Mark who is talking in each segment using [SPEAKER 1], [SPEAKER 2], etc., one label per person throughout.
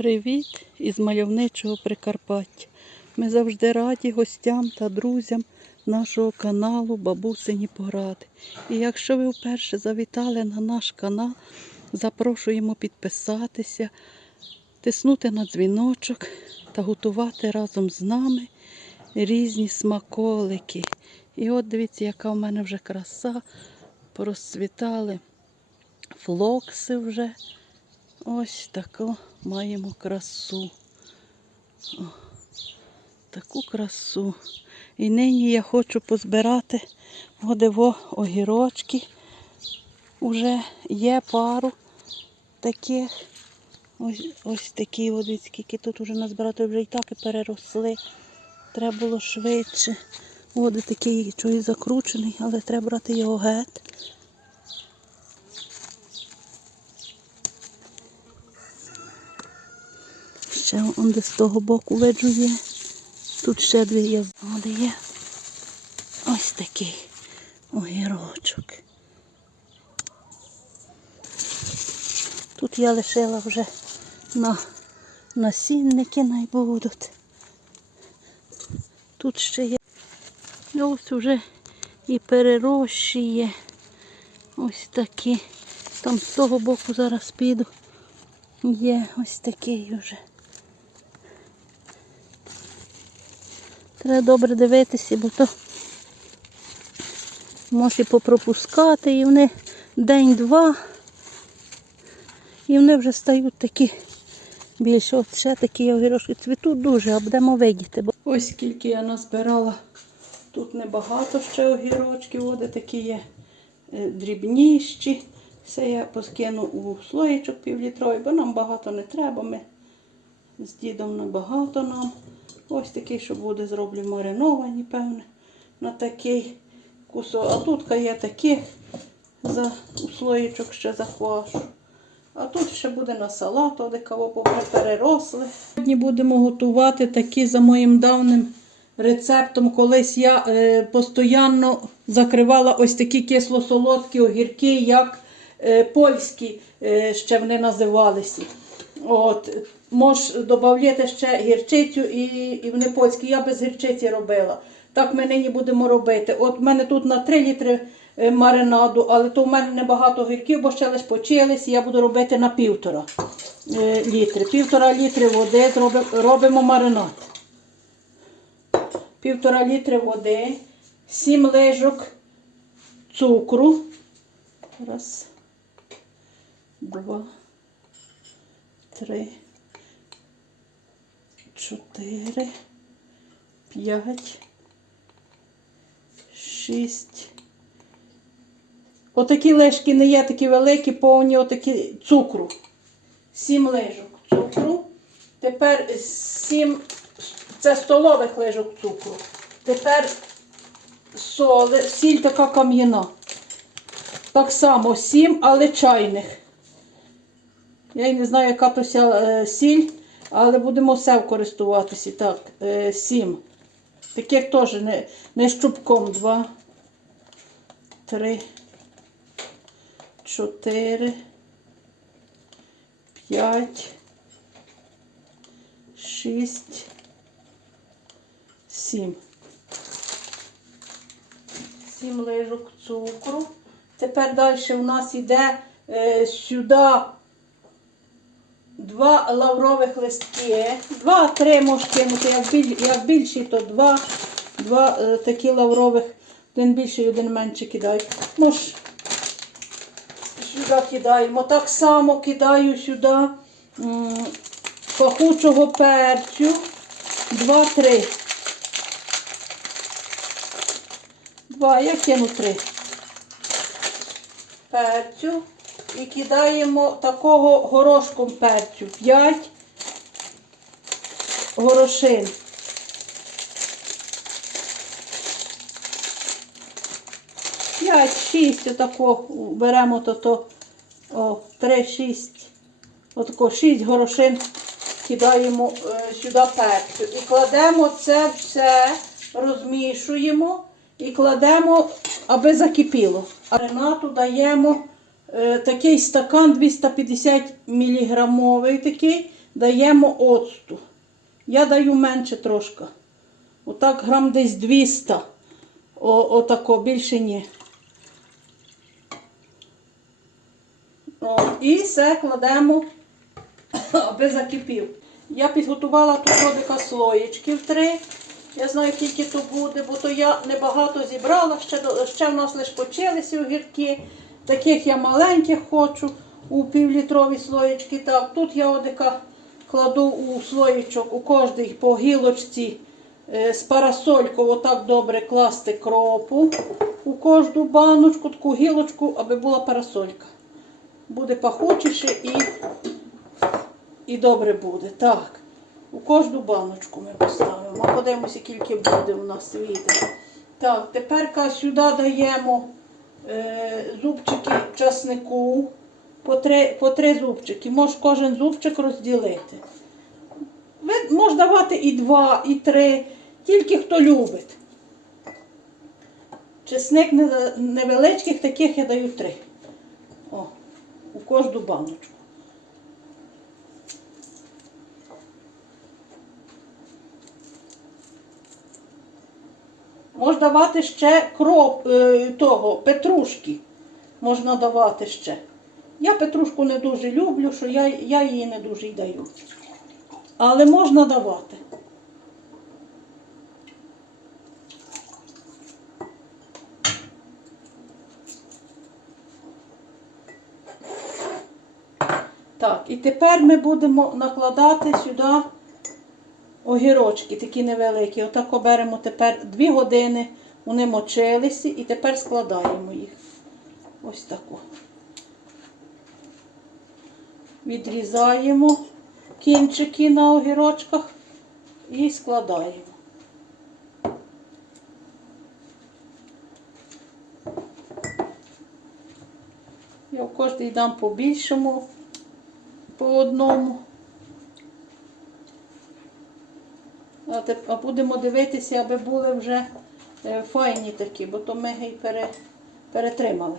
[SPEAKER 1] Привіт із мальовничого Прикарпаття. Ми завжди раді гостям та друзям нашого каналу Бабусині Поради. І якщо ви вперше завітали на наш канал, запрошуємо підписатися, тиснути на дзвіночок та готувати разом з нами різні смаколики. І от дивіться, яка в мене вже краса, порозцвітали флокси вже. Ось таку маємо красу. О, таку красу. І нині я хочу позбирати годиво огірочки. Уже є пару таких. Ось, ось такі от, скільки тут вже назбирати, вже і так і переросли. Треба було швидше. От такий чогось закручений, але треба брати його геть. Ще он де з того боку виджу є. Тут ще дві є. Є. Ось такий огірочок. Тут я лишила вже на насінники найбудуть. Тут ще є. Ось вже і перерощує. Ось такі. Там з того боку зараз піду. Є ось такий вже. Треба добре дивитися, бо то може попропускати і вони день-два. І вони вже стають такі більше. От ще такі огірочки цвітуть дуже, а будемо видіти. Ось скільки я назбирала. Тут небагато ще огірочків, от такі є е, дрібніші. Все я поскину у слоєчок півлітровий, бо нам багато не треба. Ми з дідом набагато нам. Ось такий, що буде, зроблю мариновані, певне, на такий кусок. А тут є таких за у ще заквашу. А тут ще буде на салат, де кого переросли. Сьогодні будемо готувати такі за моїм давним рецептом. Колись я е, постійно закривала ось такі кисло-солодкі огірки, як е, польські е, ще вони називалися. От. Можеш додати ще гірчицю і, і вони польські. Я без гірчиці робила. Так ми нині будемо робити. От в мене тут на 3 літри е, маринаду, але то в мене небагато гірків, бо ще лише почились, я буду робити на півтора е, літри. Півтора літри води зробимо, робимо маринад. Півтора літри води, 7 лижок цукру. Раз, два, три, чотири, п'ять, шість. Отакі лежки не є такі великі, повні отакі цукру. Сім лижок цукру. Тепер сім, це столових лижок цукру. Тепер соли, сіль така кам'яна. Так само сім, але чайних. Я й не знаю, яка то е, сіль, але будемо все користуватися. Так, е, сім. Таких теж не, не щупком. Два, три, чотири, п'ять, шість, сім. Сім лижок цукру. Тепер далі у нас йде е, сюди два лаврових листки. Два-три можеш кинути, як, біль, як більші, то два. Два е, такі лаврових, один більший, один менший кидай. Можеш сюди кидаємо. Так само кидаю сюди м, пахучого перцю. Два-три. Два, я кину три перцю і кидаємо такого горошком перцю. 5 горошин. П'ять, шість, отако беремо то, то о, три, шість, отако шість горошин кидаємо е, сюди перцю. І кладемо це все, розмішуємо і кладемо, аби закипіло. А ренату даємо такий стакан 250 мг такий. даємо оцту. Я даю менше трошки. Отак грам десь 200. О, отако, більше ні. О, і все кладемо, аби закипів. Я підготувала тут родика слоєчків три. Я знаю, скільки то буде, бо то я небагато зібрала, ще, ще в нас лише почилися огірки. Таких я маленьких хочу у півлітрові слоєчки. Так, тут я одика кладу у слоєчок, у кожний по гілочці е, з парасолькою отак добре класти кропу у кожну баночку, таку гілочку, аби була парасолька. Буде пахучіше і, і добре буде. Так. У кожну баночку ми поставимо. Подивимося, скільки буде у нас вийде. Так, тепер сюди даємо зубчики часнику. По три, по три зубчики. Можеш кожен зубчик розділити. Можеш давати і два, і три, тільки хто любить. Чесник невеличких, таких я даю три. О, у кожну баночку. Можна давати ще кроп е, того, петрушки. Можна давати ще. Я петрушку не дуже люблю, що я, я її не дуже й даю. Але можна давати. Так, і тепер ми будемо накладати сюди огірочки, такі невеликі. Отак оберемо тепер 2 години, вони мочилися і тепер складаємо їх. Ось таку. Відрізаємо кінчики на огірочках і складаємо. Я в кожний дам по більшому, по одному. А, будемо дивитися, аби були вже е, файні такі, бо то ми їх пере, перетримали.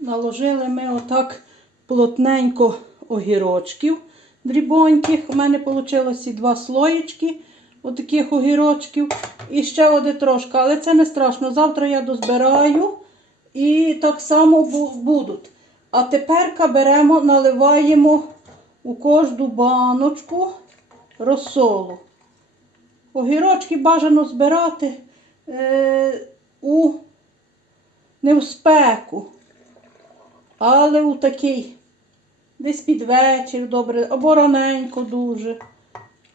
[SPEAKER 1] Наложили ми отак плотненько огірочків дрібоньких. У мене вийшло і два слоєчки отаких огірочків. І ще один трошки, але це не страшно. Завтра я дозбираю і так само будуть. А тепер беремо, наливаємо у кожну баночку розсолу. Огірочки бажано збирати е, у не в спеку, але у такий десь під вечір добре, або раненько дуже.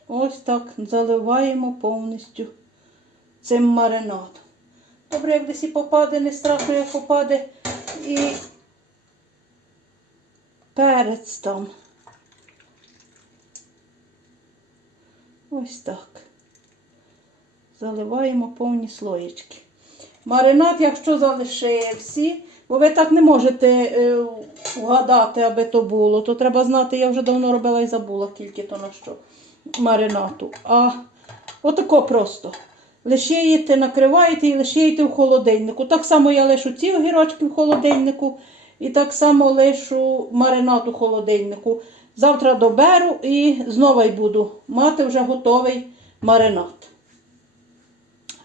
[SPEAKER 1] Ось так заливаємо повністю цим маринадом. Добре, як десь і попаде, не страшно, як попаде і перець там. Ось так. Заливаємо повні слоєчки. Маринад, якщо залишився, бо ви так не можете е, вгадати, аби то було, то треба знати, я вже давно робила і забула, тільки то на що маринату. А отако просто. Лишаєте, накриваєте і лишаєте в холодильнику. Так само я лишу ці огірочки в холодильнику, і так само лишу маринад у холодильнику. Завтра доберу і знову буду мати вже готовий маринад.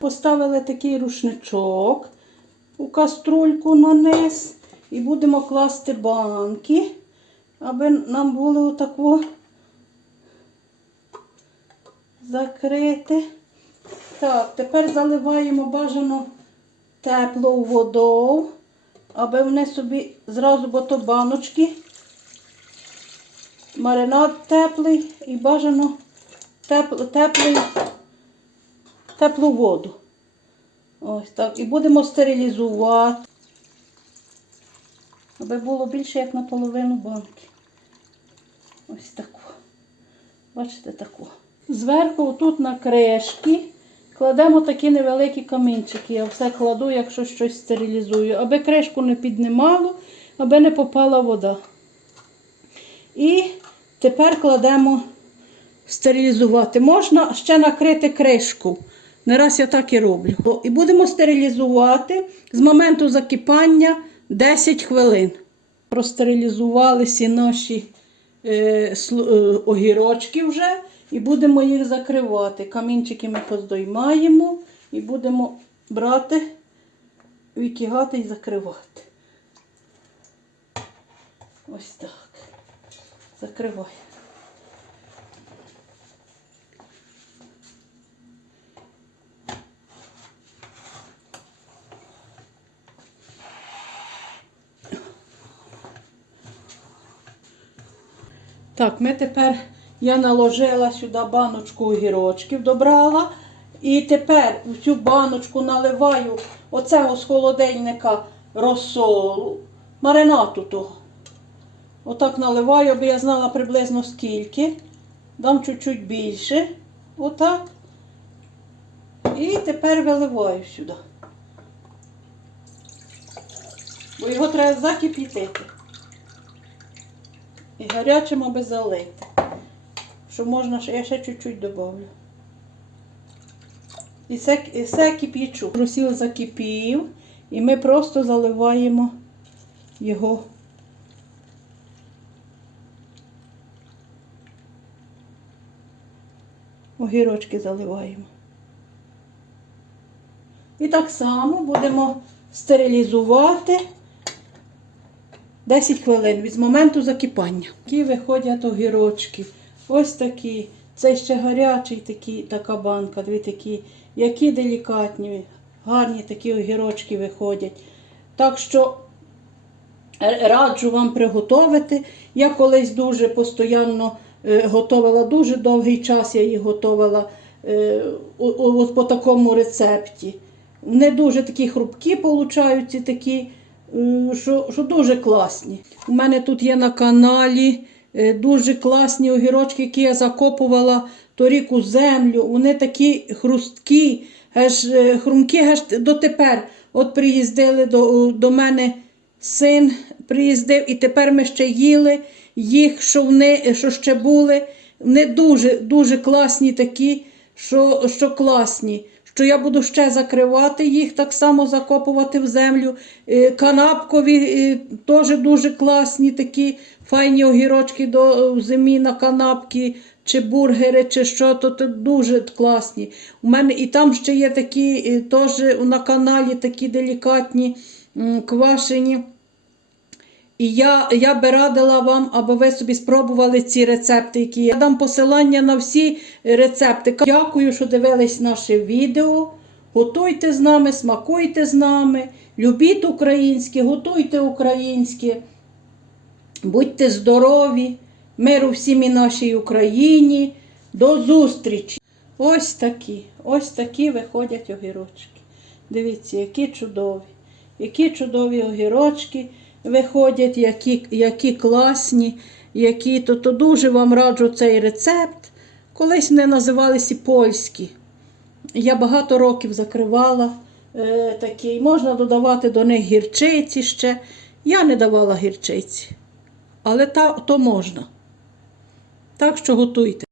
[SPEAKER 1] Поставили такий рушничок у каструльку на низ і будемо класти банки, аби нам було отако закрити. Так, тепер заливаємо бажано теплою водою, аби вони собі зразу бо то баночки. Маринад теплий і бажано тепл, теплий, теплу воду. Ось так. І будемо стерилізувати, аби було більше, як наполовину банки. Ось таку. Бачите, таку. Зверху тут на кришки кладемо такі невеликі камінчики. Я все кладу, якщо щось стерилізую, аби кришку не піднімало, аби не попала вода. І тепер кладемо стерилізувати. Можна ще накрити кришку. Не раз я так і роблю. І будемо стерилізувати з моменту закипання 10 хвилин. Простерилізувалися наші е, е, огірочки вже і будемо їх закривати. Камінчики ми поздоймаємо і будемо брати, витягати і закривати. Ось так. Закривай. Так, ми тепер я наложила сюди баночку огірочків, добрала. І тепер в цю баночку наливаю оцього з холодильника розсолу, маринату того. Отак наливаю, аби я знала приблизно скільки. Дам чуть-чуть більше. Отак. І тепер виливаю сюди. Бо його треба закип'ятити. І гарячим аби залити. Що можна, я ще чуть-чуть добавлю. І все, і все кип'ячу. Розсіл закипів, і ми просто заливаємо його. Огірочки заливаємо. І так само будемо стерилізувати 10 хвилин від моменту закипання. Такі виходять огірочки. Ось такі. Це ще гарячий такий, така банка, дві такі, які делікатні, гарні такі огірочки виходять. Так що е, раджу вам приготувати. Я колись дуже постійно е, готувала дуже довгий час, я їх готувала е, по такому рецепті. Вони дуже такі хрупкі получаються, такі, що, що дуже класні. У мене тут є на каналі е, дуже класні огірочки, які я закопувала торік у землю. Вони такі хрусткі, аж е, хрумкі аж дотепер. От приїздили до, до мене син, приїздив, і тепер ми ще їли їх, що вони що ще були. Вони дуже дуже класні такі, що, що класні. Що я буду ще закривати їх, так само закопувати в землю. Е, Канапкові е, теж дуже класні такі файні огірочки до зимі на канапки, чи бургери, чи що, то, дуже класні. У мене і там ще є такі, е, теж на каналі такі делікатні, квашені. І я, я би радила вам, аби ви собі спробували ці рецепти, які. Я дам посилання на всі рецепти. Дякую, що дивились наше відео. Готуйте з нами, смакуйте з нами, любіть українське, готуйте українське. Будьте здорові, миру всім і нашій Україні. До зустрічі! Ось такі, ось такі виходять огірочки. Дивіться, які чудові, які чудові огірочки виходять, які, які класні, які то, то дуже вам раджу цей рецепт. Колись вони називалися польські. Я багато років закривала е, такі. Можна додавати до них гірчиці ще. Я не давала гірчиці, але та, то можна. Так що готуйте.